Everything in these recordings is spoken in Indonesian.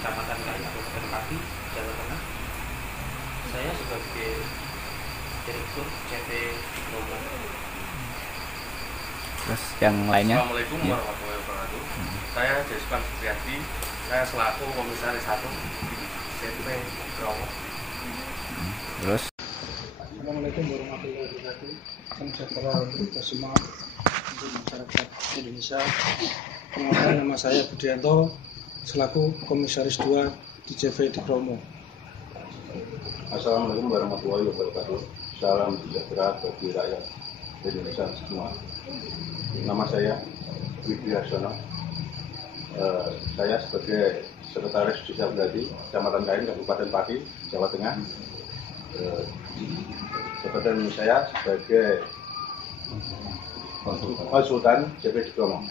Kecamatan Kali Kabupaten Pati, Jawa Tengah. Saya sebagai Direktur CV Dikromo. Terus yang lainnya? Assalamualaikum warahmatullahi wabarakatuh. Saya Despan Supriyadi. Saya selaku Komisaris 1 di CV Dikromo. Terus? Assalamualaikum warahmatullahi wabarakatuh. Salam sejahtera untuk kita semua, untuk masyarakat Indonesia. Perkenalkan, nama saya Budianto, selaku Komisaris 2 di CV Dikromo. Assalamualaikum warahmatullahi wabarakatuh. Salam sejahtera bagi rakyat Indonesia semua. Nama saya Widi Harsono. Saya sebagai Sekretaris Desa Belati, Kecamatan Kain, Kabupaten Pati, Jawa Tengah. Jabatan saya sebagai konsultan CV Dikromo.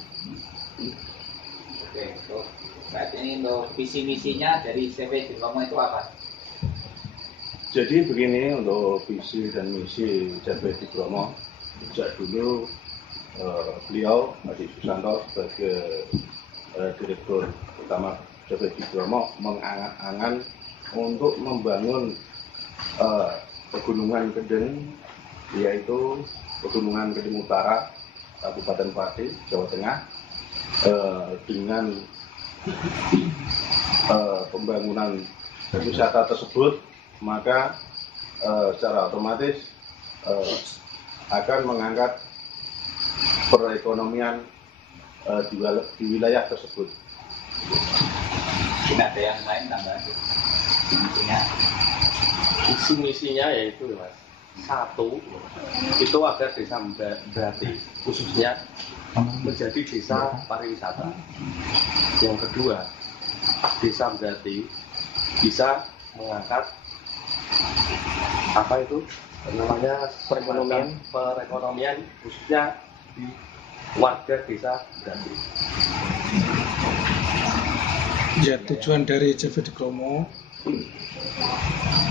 Oke, untuk saat ini untuk visi misinya dari CV Dikromo itu apa? Jadi begini, untuk visi dan misi CV Dikromo, sejak dulu beliau Adi Susanto sebagai Direktur Utama CV Dikromo mengangan-angan untuk membangun Pegunungan Kedeng, yaitu Pegunungan Kedeng Utara, Kabupaten Pati, Jawa Tengah, dengan pembangunan wisata tersebut, maka secara otomatis akan mengangkat perekonomian di wilayah tersebut. Ini ada yang lain tambahan misinya? Visi misinya yaitu Mas, 1 itu agar Desa Belati khususnya menjadi desa pariwisata. Yang kedua, Desa Belati bisa mengangkat apa itu namanya perekonomian khususnya di warga Desa Belati. Ya, tujuan dari CV Dikromo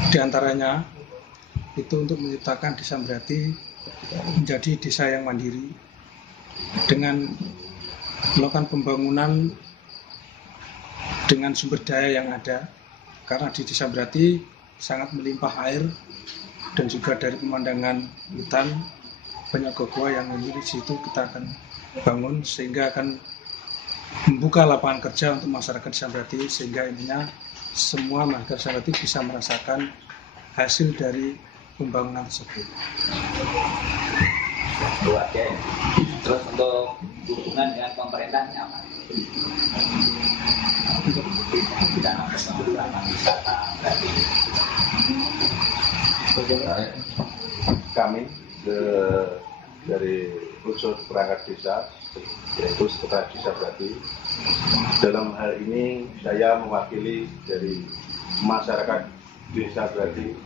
diantaranya itu untuk menciptakan Desa Belati menjadi desa yang mandiri dengan melakukan pembangunan dengan sumber daya yang ada, karena di Desa Belati sangat melimpah air dan juga dari pemandangan hutan banyak goa yang di situ kita akan bangun sehingga akan membuka lapangan kerja untuk masyarakat Desa Belati, sehingga intinya semua masyarakat Desa Belati bisa merasakan hasil dari pembangunan tersebut. Oke. Terus untuk hubungan dengan pemerintahnya apa? Tidak ada wisata berarti. Kami dari unsur perangkat desa, yaitu Sekretaris Desa Belati. Dalam hal ini saya mewakili dari masyarakat Desa Belati,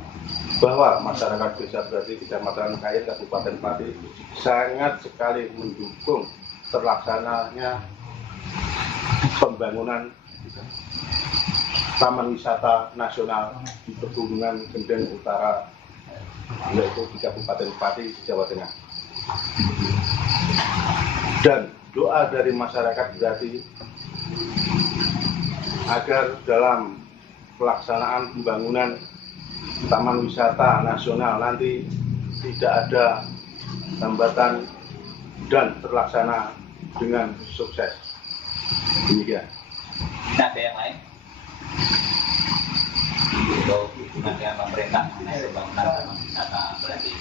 bahwa masyarakat Desa Belati Kecamatan Kain Kabupaten Pati sangat sekali mendukung terlaksananya pembangunan Taman Wisata Nasional di Pegunungan Kendeng Utara, yaitu di Kabupaten Pati, Jawa Tengah. Dan doa dari masyarakat Belati agar dalam pelaksanaan pembangunan Taman Wisata Nasional nanti tidak ada hambatan dan terlaksana dengan sukses. Demikian. Ada yang lain? Untuk hubungan dengan pemerintah mengenai pembangunan taman wisata berarti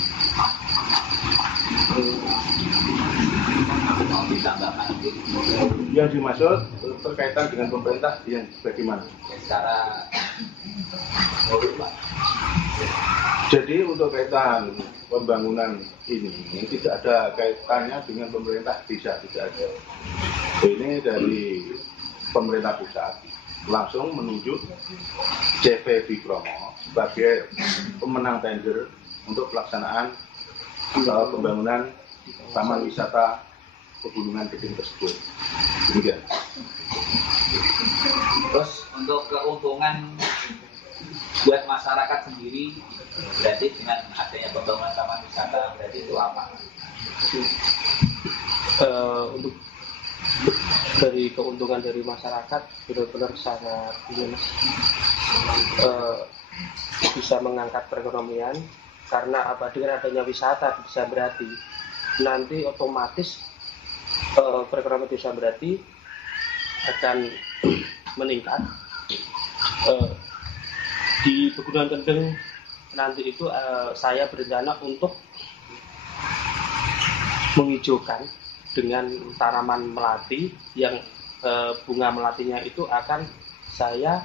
mau ditambahkan Yang dimaksud terkaitan dengan pemerintah yang bagaimana? secara Jadi untuk kaitan pembangunan ini tidak ada kaitannya dengan pemerintah desa, tidak ada. Ini dari pemerintah pusat langsung menunjuk CV Dikromo sebagai pemenang tender untuk pelaksanaan pembangunan Taman Wisata Pegunungan Kedeng tersebut. Demikian. terus untuk keuntungan buat masyarakat sendiri berarti dengan adanya pembangunan taman wisata berarti itu apa? Untuk dari keuntungan dari masyarakat benar-benar sangat bisa mengangkat perekonomian. Karena apa, dengan adanya wisata di Desa Berati nanti otomatis perekonomian Desa Berati akan meningkat. Di Pegunungan Kendeng nanti itu saya berencana untuk menghijaukan dengan tanaman melati yang bunga melatinya itu akan saya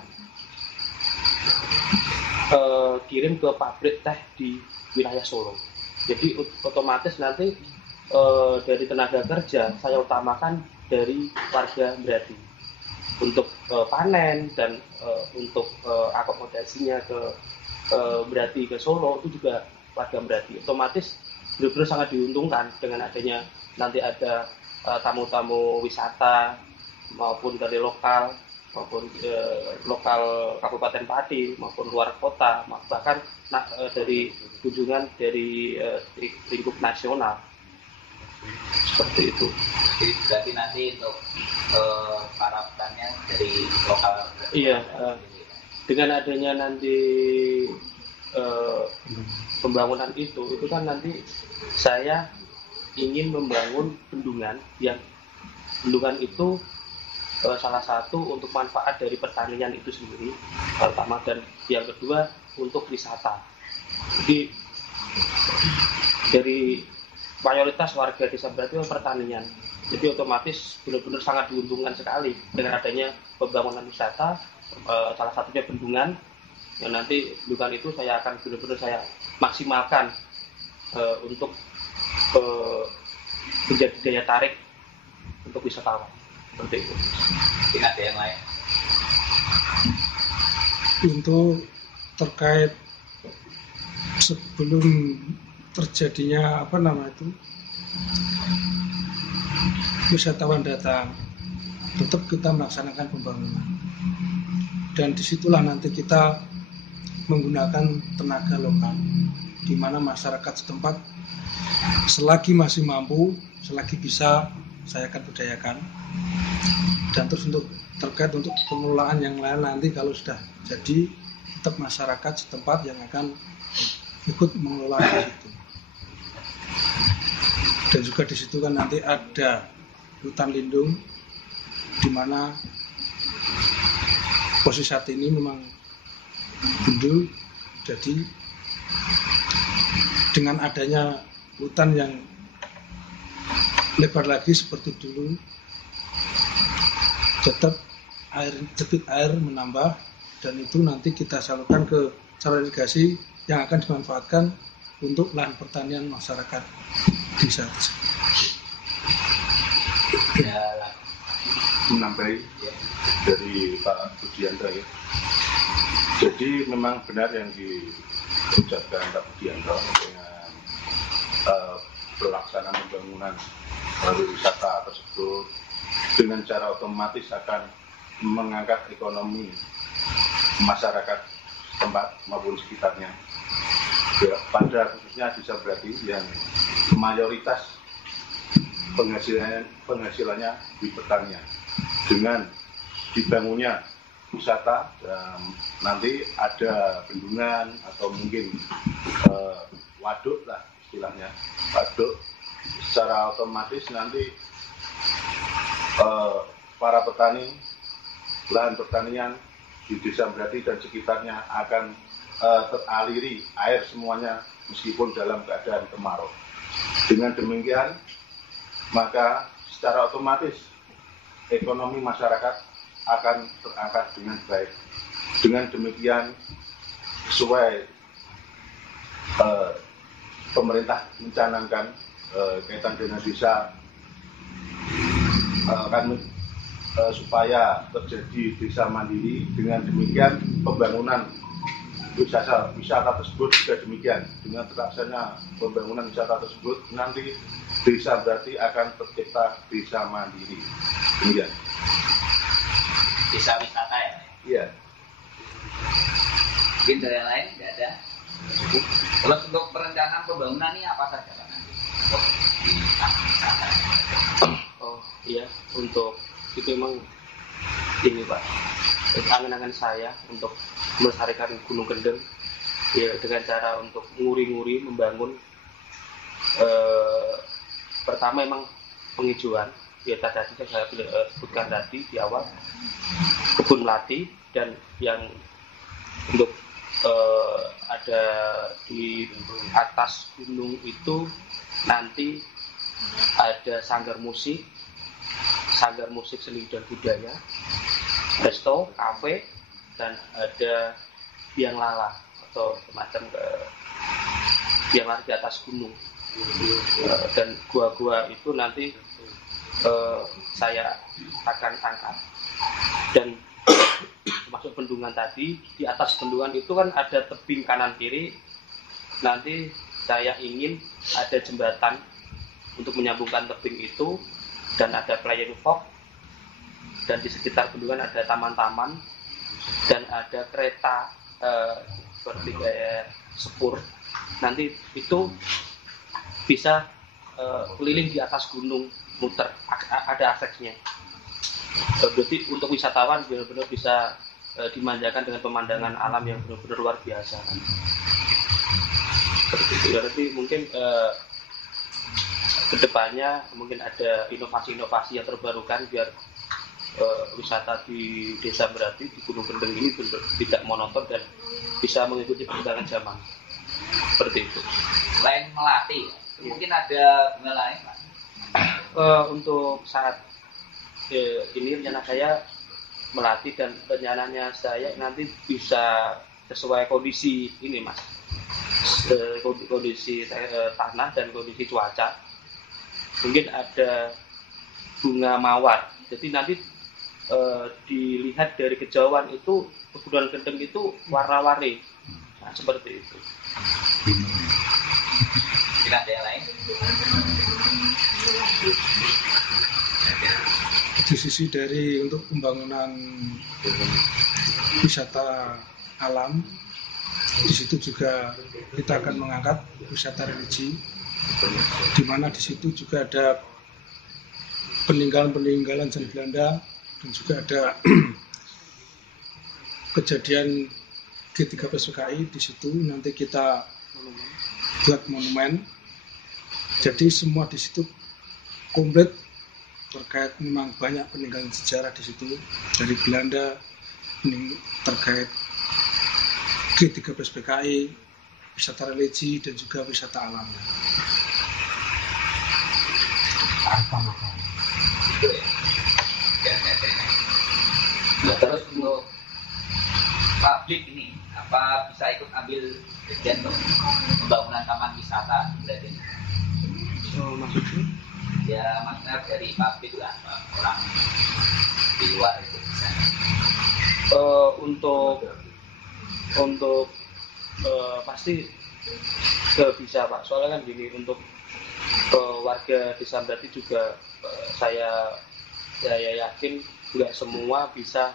kirim ke pabrik teh di wilayah Solo. Jadi otomatis nanti dari tenaga kerja saya utamakan dari warga Berati untuk panen dan untuk akomodasinya ke Berati ke Solo itu juga warga Berati. Otomatis benar-benar sangat diuntungkan dengan adanya nanti ada tamu-tamu wisata maupun dari lokal maupun lokal Kabupaten Pati maupun luar kota, bahkan dari kunjungan dari lingkup nasional seperti itu. Jadi berarti nanti untuk para petani dari lokal. Iya, dengan adanya nanti pembangunan itu kan nanti saya ingin membangun bendungan yang bendungan itu salah satu untuk manfaat dari pertanian itu sendiri pertama, dan yang kedua untuk wisata. Jadi dari mayoritas warga Desa Berati pertanian, jadi otomatis benar-benar sangat diuntungkan sekali dengan adanya pembangunan wisata, salah satunya bendungan yang nanti bendungan itu saya akan benar-benar saya maksimalkan untuk menjadi daya tarik untuk wisatawan. Seperti itu. Tidak ada yang lain. Untuk terkait sebelum terjadinya wisatawan datang, tetap kita melaksanakan pembangunan, dan disitulah nanti kita menggunakan tenaga lokal, di mana masyarakat setempat selagi masih mampu, selagi bisa, saya akan budayakan. Dan terus terkait untuk pengelolaan yang lain nanti kalau sudah jadi, tetap masyarakat setempat yang akan ikut mengelola di situ. Dan juga di situ kan nanti ada hutan lindung, di mana posisi saat ini memang gundul. Jadi dengan adanya hutan yang lebar lagi seperti dulu, tetap debit air menambah, dan itu nanti kita salurkan ke saluran irigasi yang akan dimanfaatkan untuk lahan pertanian masyarakat desa tersebut. Menambahi dari Pak Budianto ya. Jadi memang benar yang diucapkan Pak Budianto dengan pelaksanaan pembangunan wisata tersebut dengan cara otomatis akan mengangkat ekonomi masyarakat tempat maupun sekitarnya. Pada khususnya Desa Berati yang mayoritas penghasilannya di pertanian, dengan dibangunnya wisata dan nanti ada bendungan atau mungkin waduk lah istilahnya, waduk, secara otomatis nanti para petani lahan pertanian di Desa Berati dan sekitarnya akan teraliri air semuanya meskipun dalam keadaan kemarau. Dengan demikian maka secara otomatis ekonomi masyarakat akan terangkat dengan baik. Dengan demikian sesuai pemerintah mencanangkan kaitan dengan desa supaya terjadi desa mandiri. Dengan demikian pembangunan wisata tersebut juga demikian. Dengan terlaksana pembangunan wisata tersebut nanti Desa Berati akan tercipta desa mandiri. Demikian. Desa wisata ya? Iya. Mungkin dari yang lain tidak ada. Kalau untuk perencanaan pembangunan ini apa saja Pak nanti? ya untuk itu memang ini Pak, angan-angan saya untuk melestarikan Gunung Kendeng ya dengan cara untuk nguri-nguri membangun pertama memang penghijauan ya tadi saya sebutkan tadi di awal, kebun melati, dan yang untuk ada di atas gunung itu nanti ada sanggar musik seni dan budaya, resto, kafe, dan ada biang lala atau semacam biang lala di atas gunung. Dan gua-gua itu nanti saya akan angkat, dan termasuk bendungan tadi. Di atas bendungan itu kan ada tebing kanan kiri, nanti saya ingin ada jembatan untuk menyambungkan tebing itu, dan ada playing fog, dan di sekitar bendungan ada taman-taman, dan ada kereta seperti kayak sepur. Nanti itu bisa keliling di atas gunung, muter, ada aksesnya. Berarti untuk wisatawan benar-benar bisa dimanjakan dengan pemandangan alam yang benar-benar luar biasa. Berarti mungkin kedepannya mungkin ada inovasi-inovasi yang terbarukan biar wisata di Desa Merapi di Gunung Kendeng ini tidak monoton dan bisa mengikuti perkembangan zaman seperti itu. Selain Melati, mungkin ada bunga lain Pak? Untuk saat ini rencana saya Melati, dan rencananya saya nanti bisa sesuai kondisi ini Mas, kondisi tanah dan kondisi cuaca. Mungkin ada bunga mawar. Jadi nanti dilihat dari kejauhan itu pegunungan Kendeng itu warna-warni. Nah, seperti itu. Tidak ada yang lain? Di sisi dari untuk pembangunan wisata alam, di situ juga kita akan mengangkat wisata religi, di mana di situ juga ada peninggalan-peninggalan zaman Belanda, dan juga ada kejadian G13 PKI di situ. Nanti kita buat monumen. Jadi semua di situ komplit terkait, memang banyak peninggalan sejarah di situ dari Belanda terkait G13 PKI, wisata religi, dan juga wisata alam. Nah, terus untuk publik ini apa bisa ikut ambil bagian untuk pembangunan taman wisata berarti? Maksudnya? Ya maksudnya dari publik lah, orang di luar itu bisa. Untuk pasti bisa Pak. Soalnya kan gini, untuk warga Desa Merapi juga saya yakin nggak semua bisa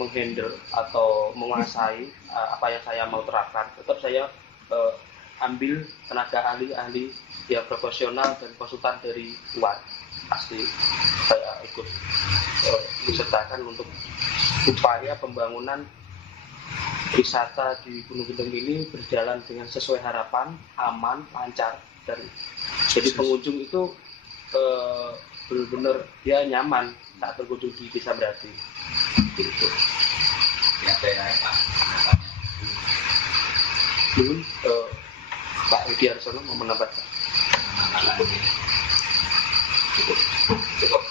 menghandle atau menguasai apa yang saya mau terapkan. Tetap saya ambil tenaga ahli yang profesional dan konsultan dari luar. Pasti saya ikut disertakan untuk upaya pembangunan wisata di Gunung Kendeng ini berjalan dengan sesuai harapan, aman, lancar, dan jadi pengunjung itu benar-benar dia nyaman saat berkunjung di Desa Merapi. Gitu. Ya, saya Pak. Mungkin Pak Edi Arsono mau menambahkan. Cukup.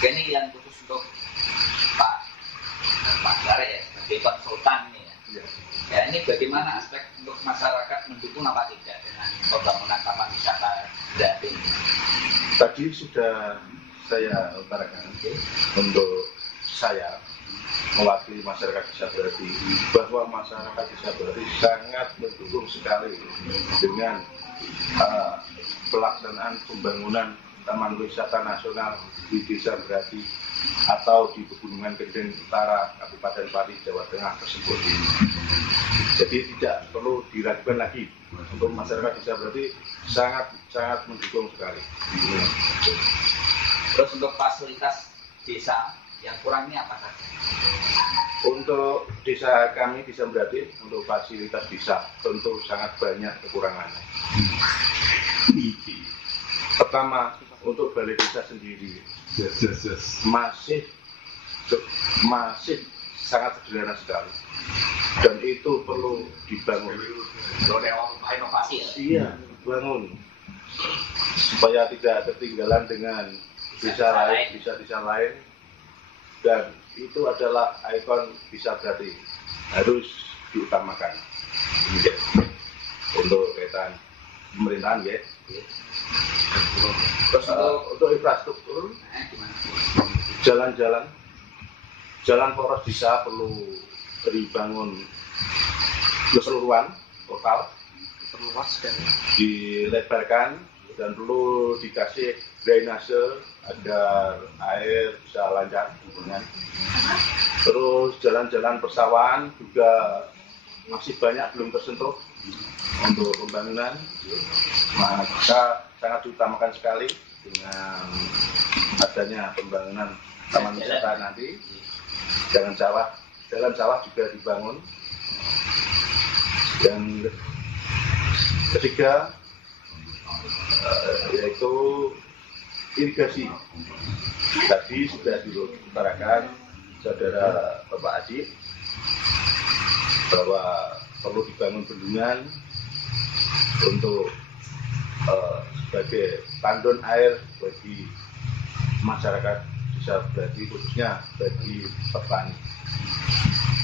Ini yang khusus untuk Pak Sare ya, sebagai konsultan ini ya. Ya, ini bagaimana aspek untuk masyarakat mendukung apa tidak dengan pembangunan taman wisata Merapi ini? Tadi sudah saya utarakan untuk saya mewakili masyarakat Desa Merapi bahwa masyarakat Desa Merapi sangat mendukung sekali dengan pelaksanaan pembangunan Taman Wisata Nasional di Desa Brati atau di Pegunungan Kendeng Utara, Kabupaten Pati, Jawa Tengah tersebut. Jadi tidak perlu diragukan lagi untuk masyarakat Desa Brati sangat mendukung sekali. Terus untuk fasilitas desa yang kurangnya apa saja? Untuk desa kami Desa Brati, untuk fasilitas desa tentu sangat banyak kekurangannya. Pertama, untuk balai desa sendiri masih sangat sederhana sekali, dan itu perlu dibangun. Inovasi ya? Iya, bangun supaya tidak ketinggalan dengan desa lain, dan itu adalah ikon Desa Brati, harus diutamakan. Untuk kaitan pemerintahan ya. Terus untuk infrastruktur, jalan poros desa perlu dibangun keseluruhan total, dilebarkan, dan perlu dikasih drainase agar air bisa lancar. Terus jalan-jalan persawahan juga masih banyak belum tersentuh untuk pembangunan, maka sangat diutamakan sekali dengan adanya pembangunan taman wisata nanti. Jalan sawah juga dibangun. Dan ketiga yaitu irigasi. Tadi sudah diutarakan saudara Bapak Adi bahwa perlu dibangun bendungan untuk sebagai tandon air bagi masyarakat Desa Brati, khususnya bagi petani.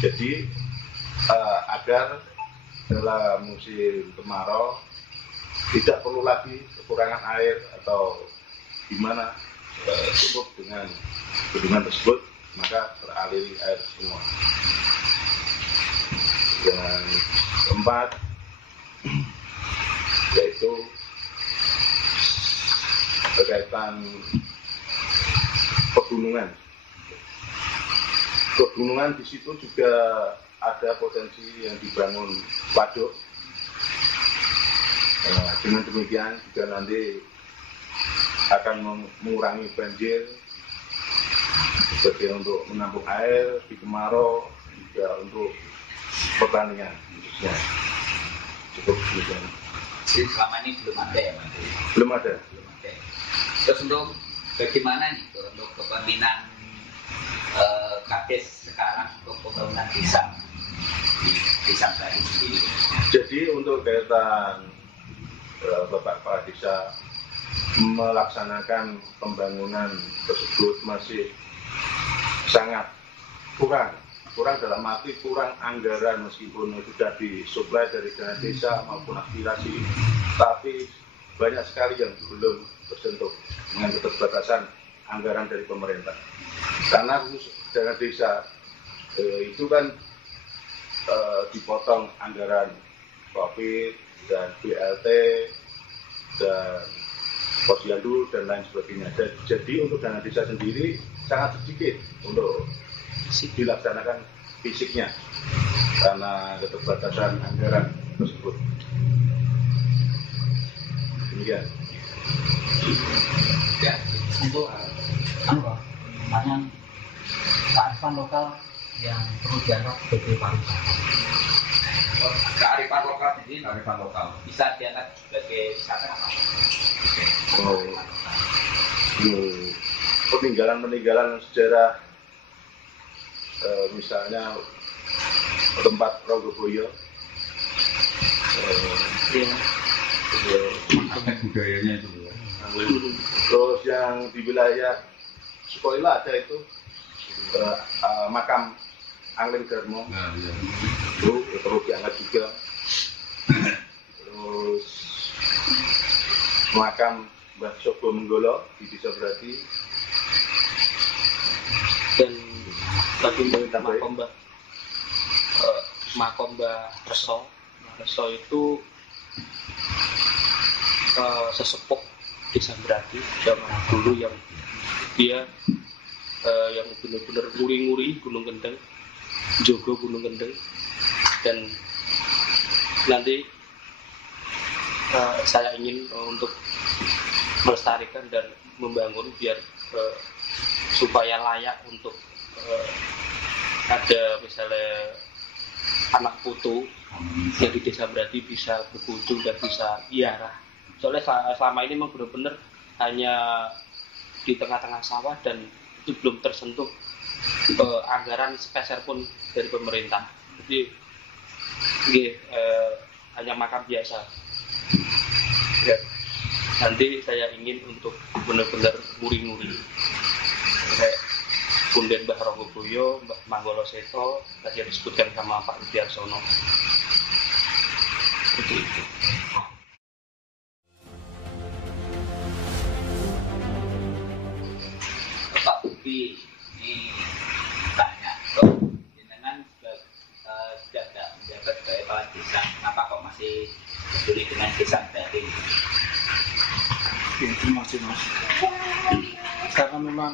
Jadi agar dalam musim kemarau tidak perlu lagi kekurangan air atau gimana, cukup dengan bendungan tersebut maka teraliri air semua. Dan keempat yaitu berkaitan pegunungan. Pegunungan di situ juga ada potensi yang dibangun waduk. Dengan demikian juga nanti akan mengurangi banjir, sebagai untuk menampung air di kemarau, juga untuk pertanian khususnya. Cukup demikian. Jadi selama ini belum ada ya, Mas? Belum ada. Terus untuk bagaimana nih untuk kepemimpinan Kades sekarang untuk pembangunan desa di Desa Brati sendiri? Jadi untuk kaitan Bapak Kepala Desa melaksanakan pembangunan tersebut masih sangat kurang dalam arti kurang anggaran, meskipun sudah disuplai dari dana desa maupun aspirasi, tapi banyak sekali yang belum tersentuh dengan keterbatasan anggaran dari pemerintah. Karena khusus dana desa itu kan dipotong anggaran COVID dan BLT dan posyandu dan lain sebagainya. Jadi untuk dana desa sendiri sangat sedikit untuk dilaksanakan fisiknya karena keterbatasan anggaran tersebut. Demikian. Ya, untuk kearifan lokal yang perlu dianggap sebagai pariwisata. Kearifan lokal sendiri, kearifan lokal bisa dianggap sebagai wisata apa? Peninggalan sejarah, misalnya tempat Rogoboyo, budayanya itu. Terus yang di wilayah Sukoila ada itu makam Angling Darmo, itu perlu diangkat juga. Terus makam Mbah Sobo Menggolo di Desa Brati, dan tadi makom Mbah Reso itu sesepuh Desa Berati zaman dulu yang dia yang benar-benar nguri-nguri Gunung Kendeng, jogo Gunung Kendeng, dan nanti saya ingin untuk melestarikan dan membangun biar supaya layak untuk ada misalnya anak putu yang di Desa Berati bisa berkunjung dan bisa ziarah. Soalnya selama ini memang benar-benar hanya di tengah-tengah sawah dan itu belum tersentuh anggaran sepeser pun dari pemerintah. Jadi hanya makam biasa. Ya. Nanti saya ingin untuk benar-benar nguri-nguri. Kayak Punden Mbah Ronggoboyo, Mbah Manggolo Seto, tadi yang disebutkan sama Pak Widiarsono. Seperti itu. Pak Budi, ini tanya, kok jenengan sudah tidak menjabat sebagai kepala desa, kenapa kok masih peduli dengan desa Berati? Ya, terima kasih Mas. Karena memang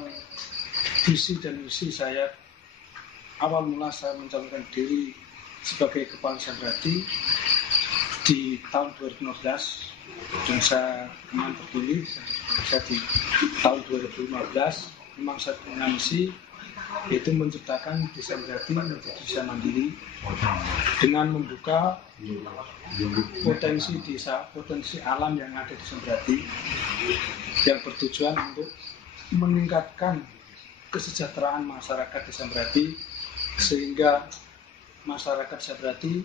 visi dan misi saya awal mula saya mencalonkan diri sebagai kepala desa Berati di tahun 2015 dan saya kemarin terpilih saya di tahun 2015. Memang saya punya misi yaitu menciptakan desa Berati menjadi desa mandiri dengan membuka potensi desa, potensi alam yang ada di Desa Berati yang bertujuan untuk meningkatkan kesejahteraan masyarakat Desa Berati sehingga masyarakat Desa Berati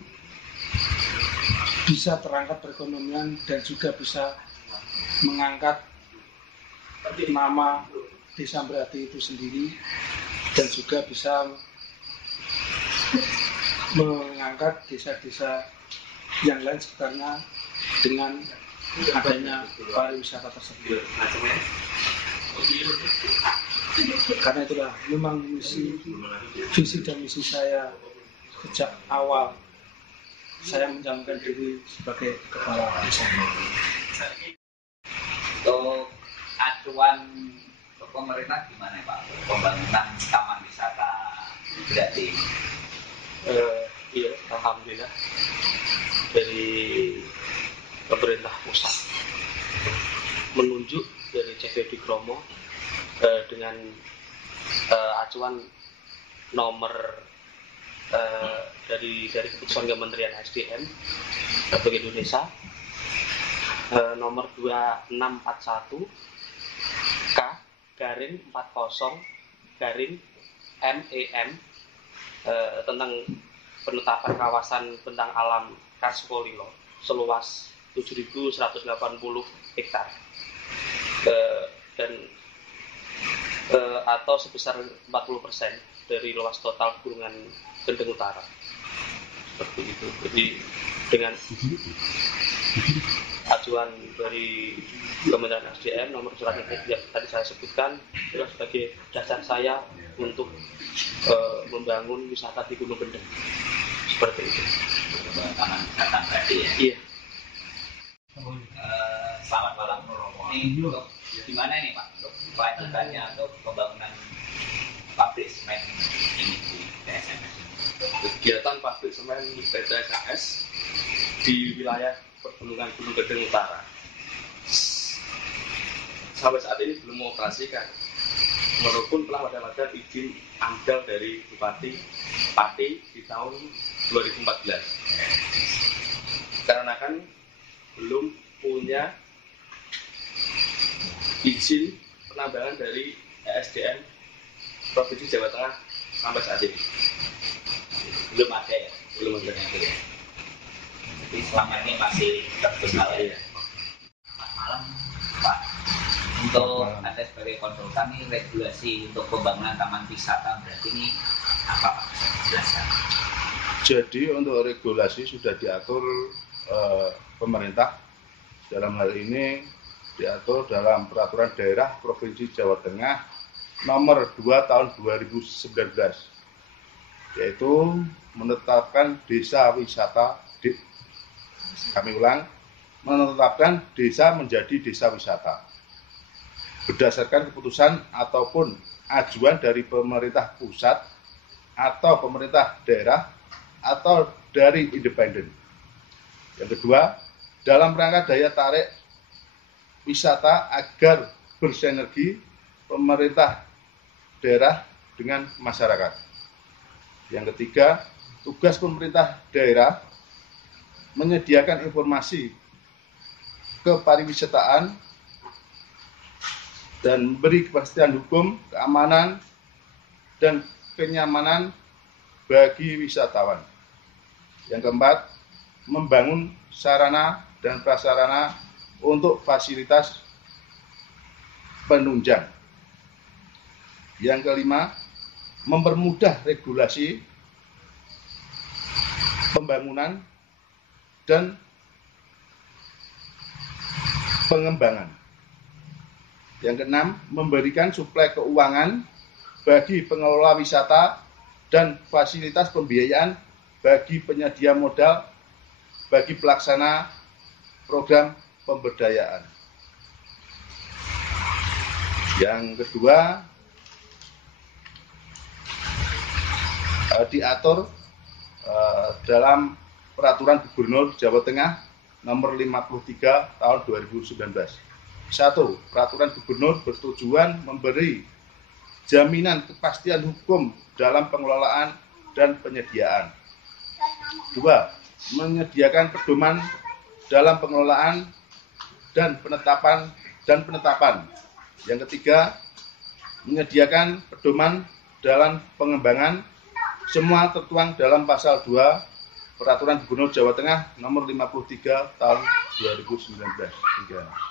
bisa terangkat perekonomian dan juga bisa mengangkat nama Desa Berati itu sendiri dan juga bisa mengangkat desa-desa yang lain sekitarnya dengan adanya pariwisata tersebut. Karena itulah memang visi dan misi saya sejak awal saya mencalonkan diri sebagai kepala desa. Untuk acuan pemerintah gimana Pak? Pembangunan taman wisata Berati. Iya, alhamdulillah dari pemerintah pusat menunjuk dari CV Dikromo dengan acuan nomor dari keputusan Kementerian SDM Republik Indonesia nomor 2641 K/40/MEM tentang penetapan kawasan bentang alam Karsukolilo seluas 7.180 hektar dan atau sebesar 40% dari luas total Gunungan Kendeng Utara. Seperti itu. Jadi dengan acuan dari Kementerian SDM nomor surat yang tadi saya sebutkan itu sebagai dasar saya untuk membangun wisata di Gunung Kendeng. Seperti itu. Taman wisata Berati ya. Iya. Selamat malam. Ini untuk gimana ini Pak? Untuk kelanjutannya untuk pembangunan pabrik semen ini di PSMS. Kegiatan pabrik semen PTSAS di wilayah Pegunungan Gunung Kendeng Utara sampai saat ini belum mengoperasikan walaupun telah mendapatkan izin AMDAL dari Bupati Pati di tahun 2014 karena kan belum punya izin penambangan dari ESDM Provinsi Jawa Tengah sampai saat ini Belum ada ya? belum ada. Jadi selama ini masih terkendala ya. Selamat malam Pak. Untuk Anda sebagai konsultan ini regulasi untuk pembangunan taman wisata Berati ini apa Pak? Jelaskan. Jadi untuk regulasi sudah diatur pemerintah dalam hal ini diatur dalam peraturan daerah Provinsi Jawa Tengah nomor 2 tahun 2019 yaitu menetapkan desa wisata menetapkan desa menjadi desa wisata berdasarkan keputusan ataupun ajuan dari pemerintah pusat atau pemerintah daerah atau dari independen. Yang kedua, dalam rangka daya tarik wisata agar bersinergi pemerintah daerah dengan masyarakat. Yang ketiga, tugas pemerintah daerah menyediakan informasi kepariwisataan dan memberi kepastian hukum, keamanan, dan kenyamanan bagi wisatawan. Yang keempat, membangun sarana dan prasarana untuk fasilitas penunjang. Yang kelima, mempermudah regulasi pembangunan dan pengembangan. Yang keenam, memberikan suplai keuangan bagi pengelola wisata dan fasilitas pembiayaan bagi penyedia modal bagi pelaksana program pemberdayaan. Yang kedua, diatur dalam Peraturan Gubernur Jawa Tengah Nomor 53 Tahun 2019. 1. Peraturan Gubernur bertujuan memberi jaminan kepastian hukum dalam pengelolaan dan penyediaan. 2. Menyediakan pedoman dalam pengelolaan dan penetapan. Yang ketiga, menyediakan pedoman dalam pengembangan. Semua tertuang dalam pasal 2 Peraturan Gubernur Jawa Tengah Nomor 53 Tahun 2019.